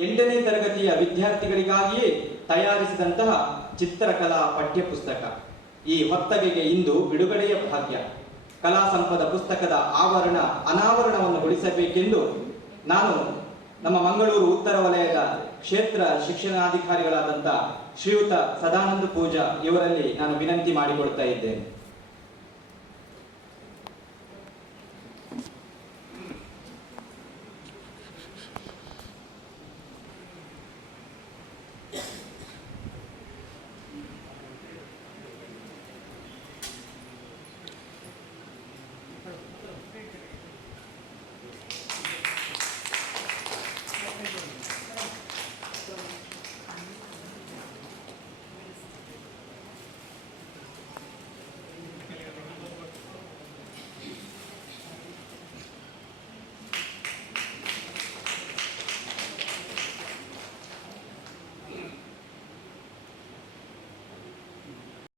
ಎಂಟನೇ ತರಗತಿಯ ವಿದ್ಯಾರ್ಥಿಗಳಿಗಾಗಿಯೇ ತಯಾರಿಸಿದಂತಹ ಚಿತ್ರಕಲಾ ಪಠ್ಯಪುಸ್ತಕ. ಈ ಹೊತ್ತಗೆಗೆ ಇಂದು ಬಿಡುಗಡೆಯ ಭಾಗ್ಯ. ಕಲಾ ಸಂಪದ ಪುಸ್ತಕದ ಆವರಣ ಅನಾವರಣವನ್ನು ಗೊಳಿಸಬೇಕೆಂದು ನಾನು ನಮ್ಮ ಮಂಗಳೂರು ಉತ್ತರ ವಲಯದ ಕ್ಷೇತ್ರ ಶಿಕ್ಷಣಾಧಿಕಾರಿಗಳಾದಂಥ ಶ್ರೀಯುತ ಸದಾನಂದ ಪೂಜಾ ಇವರಲ್ಲಿ ನಾನು ವಿನಂತಿ ಮಾಡಿಕೊಳ್ತಾ ಇದ್ದೇನೆ.